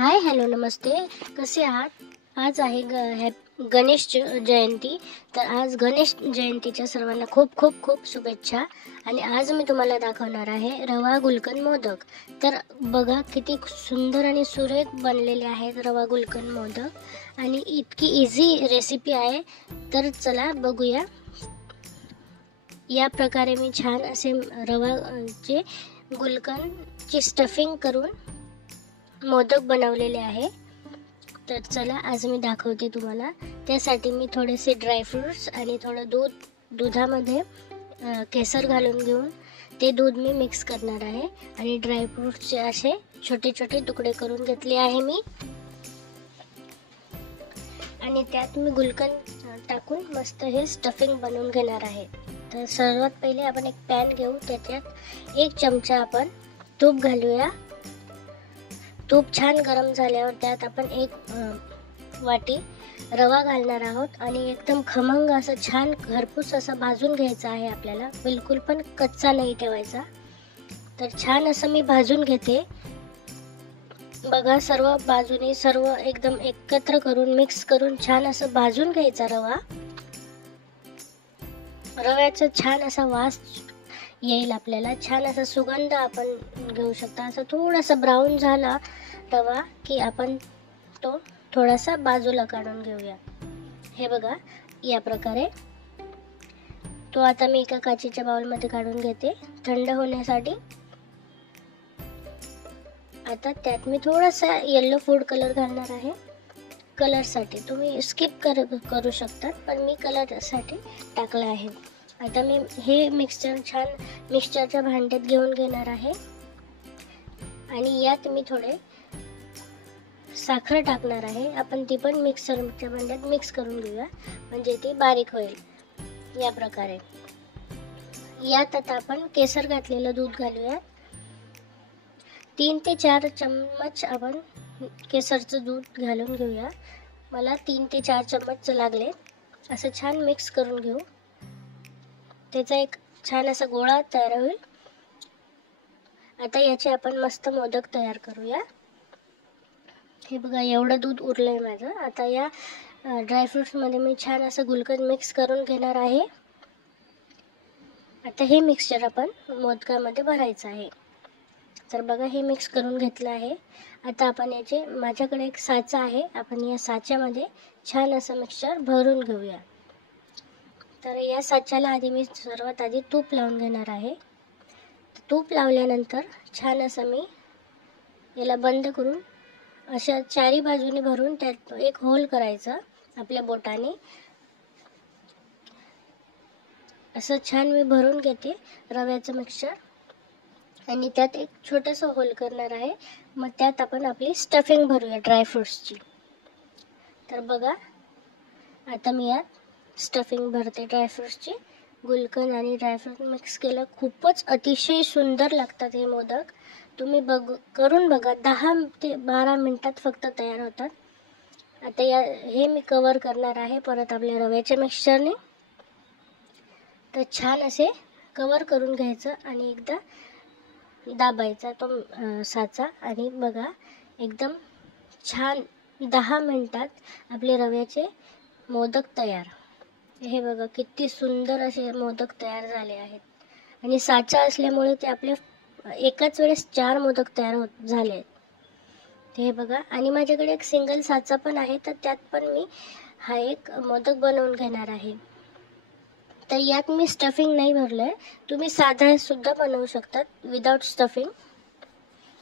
Hi hello नमस्ते, कसे आहात? आज आहे गणेश जयंती. तर आज गणेश जयंतीच्या सर्वांना खूप खूप खूप शुभेच्छा. आणि आज मी तुम्हाला दाखवणार आहे रवा गुलकंद मोदक. तर बघा किती सुंदर आणि सुरेख बनलेले आहेत रवा गुलकंद मोदक आणि इतकी इझी रेसिपी आहे. तर चला बघूया. या प्रकारे मी छान असे रवाचे गुलकंदची स्टफिंग करून मोदक बनवलेले आहे. तर चला आज मी दाखवते तुम्हाला. त्यासाठी मी थोडेसे ड्रायफ्रुट्स आणि थोडं दुधामध्ये केसर घालून घेऊन ते दूध मी मिक्स करणार आहे आणि ड्रायफ्रुट्सचे असे छोटे छोटे तुकडे करून घेतले आहे मी. आणि त्यात मी गुलकंद टाकून मस्त हे स्टफिंग बनवून घेणार आहे. तर सर्वात पहिले आपण एक पॅन घेऊ, त्याच्यात 1 चमचा आपण तूप घालूया. तूप छान गरम झाल्यावर त्यात आपण 1 वाटी रवा घालणार आहोत आणि एकदम खमंग असं छान घरपूस असं भाजून घ्यायचं आहे आपल्याला. बिलकुल पण कच्चा नाही ठेवायचा. तर छान असं मी भाजून घेते. बघा सर्व बाजूने सर्व एकदम एकत्र करून मिक्स करून छान असं भाजून घ्यायचा रवा. रव्याचा छान असा वास येईल आपल्याला, छान असा सुगंध आपण घेऊ शकता. असं थोडासा ब्राऊन झाला रवा की आपण तो थोडासा बाजूला काढून घेऊया. हे बघा या प्रकारे. तो आता मी एका काचेच्या बाउलमध्ये काढून घेते थंड होण्यासाठी. आता त्यात मी थोडासा येलो फूड कलर घालणार आहे. कलरसाठी तुम्ही स्किप करू शकता, पण मी कलरसाठी टाकला आहे. आता मी हे मिक्सचर छान मिक्सचरच्या भांड्यात घेऊन घेणार आहे आणि यात मी थोडे साखर टाकणार आहे. आपण ती पण मिक्सरच्या भांड्यात मिक्स करून घेऊया, म्हणजे ती बारीक होईल या प्रकारे. यात आता आपण केसर घातलेलं दूध घालूया. 3 ते 4 चम्मच आपण केसरचं दूध घालून घेऊया. मला 3 ते 4 चम्मच लागले. असं छान मिक्स करून घेऊ. त्याचा एक छान असा गोळा तयार होईल. आता याचे आपण मस्त मोदक तयार करूया. हे बघा एवढं दूध उरलंय माझं. आता या ड्रायफ्रुट्समध्ये मी छान असं गुलकंद मिक्स करून घेणार आहे. आता हे मिक्सचर आपण मोदकामध्ये भरायचं आहे. तर बघा हे मिक्स करून घेतलं आहे. आता आपण याचे माझ्याकडे एक साचा आहे, आपण या साच्यामध्ये छान असं मिक्सचर भरून घेऊया. तर या साच्याला आधी मी सर्वात आधी तूप लावून घेणार आहे. तूप लावल्यानंतर छान असं मी याला बंद करून अशा चारी बाजूने भरून त्यात एक होल करायचा आपल्या बोटाने. असं छान मी भरून घेते रव्याचं मिक्सचर आणि त्यात एक छोटंसं होल करणार आहे. मग त्यात आपण आपली स्टफिंग भरूया ड्रायफ्रुट्सची. तर बघा आता मी यात स्टफिंग भरते ड्रायफ्रुट्सची. गुलकंद आणि ड्रायफ्रूट मिक्स केलं, खूपच अतिशय सुंदर लागतात हे मोदक. तुम्ही करून बघा. 10 ते 12 मिनिटात फक्त तयार होतात. आता हे मी कवर करणार आहे परत आपल्या रव्याच्या मिक्सचरने. तर छान असे कवर करून घ्यायचं आणि एकदा दाबायचा तो साचा आणि बघा एकदम छान 10 मिनिटात आपले रव्याचे मोदक तयार. हे बघा किती सुंदर असे मोदक तयार झाले आहेत. आणि साचा असल्यामुळे ते आपले एकाच वेळेस 4 मोदक तयार झाले आहेत. हे बघा. आणि माझ्याकडे एक सिंगल साचा पण आहे, तर त्यात पण मी हा एक मोदक बनवून घेणार आहे. तर यात मी स्टफिंग नाही भरलंय, तुम्ही साधा सुद्धा बनवू शकतात विदाउट स्टफिंग.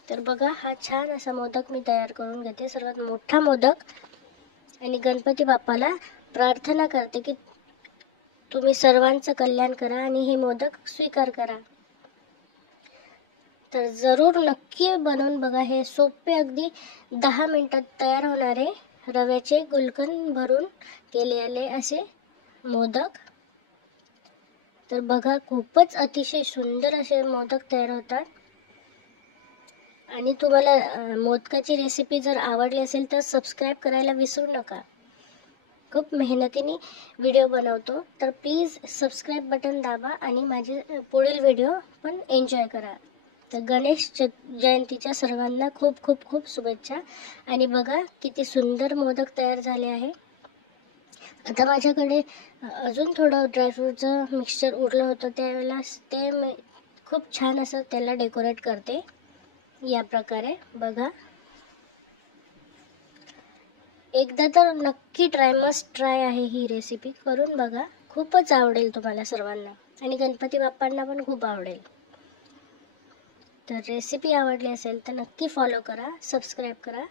तर बघा हा छान असा मोदक मी तयार करून घेते, सर्वात मोठा मोदक. आणि गणपती बाप्पाला प्रार्थना करते की तुम्ही सर्वांचं कल्याण करा आणि हे मोदक स्वीकार करा. तर जरूर नक्की बनवून बघा. हे सोपे अगदी 10 मिनिटात तयार होणारे रव्याचे गुलकंद भरून केलेले असे मोदक. तर बघा खूपच अतिशय सुंदर असे मोदक तयार होतात. आणि तुम्हाला मोदकाची रेसिपी जर आवडली असेल तर सबस्क्राईब करायला विसरू नका. खूप मेहनतीने व्हिडिओ बनवतो, तर प्लीज सबस्क्राईब बटन दाबा आणि माझे पुढील व्हिडिओ पण एन्जॉय करा. तर गणेश जयंतीच्या सर्वांना खूप खूप खूप शुभेच्छा. आणि बघा किती सुंदर मोदक तयार झाले आहे. आता माझ्याकडे अजून थोडं ड्रायफ्रूटचं मिक्सचर उरलं होतं, त्यावेळेला ते मी खूप छान असं त्याला डेकोरेट करते या प्रकारे. बघा, एकदा तर नक्की मस्ट ट्राय आहे ही रेसिपी. करून बघा, खूपच आवडेल तुम्हाला सर्वांना आणि गणपती बाप्पांना पण खूप आवडेल. तर रेसिपी आवडली असेल तर नक्की फॉलो करा, सबस्क्राईब करा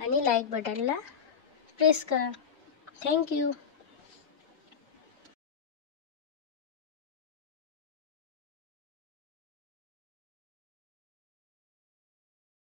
आणि लाईक बटनला प्रेस करा. थँक्यू.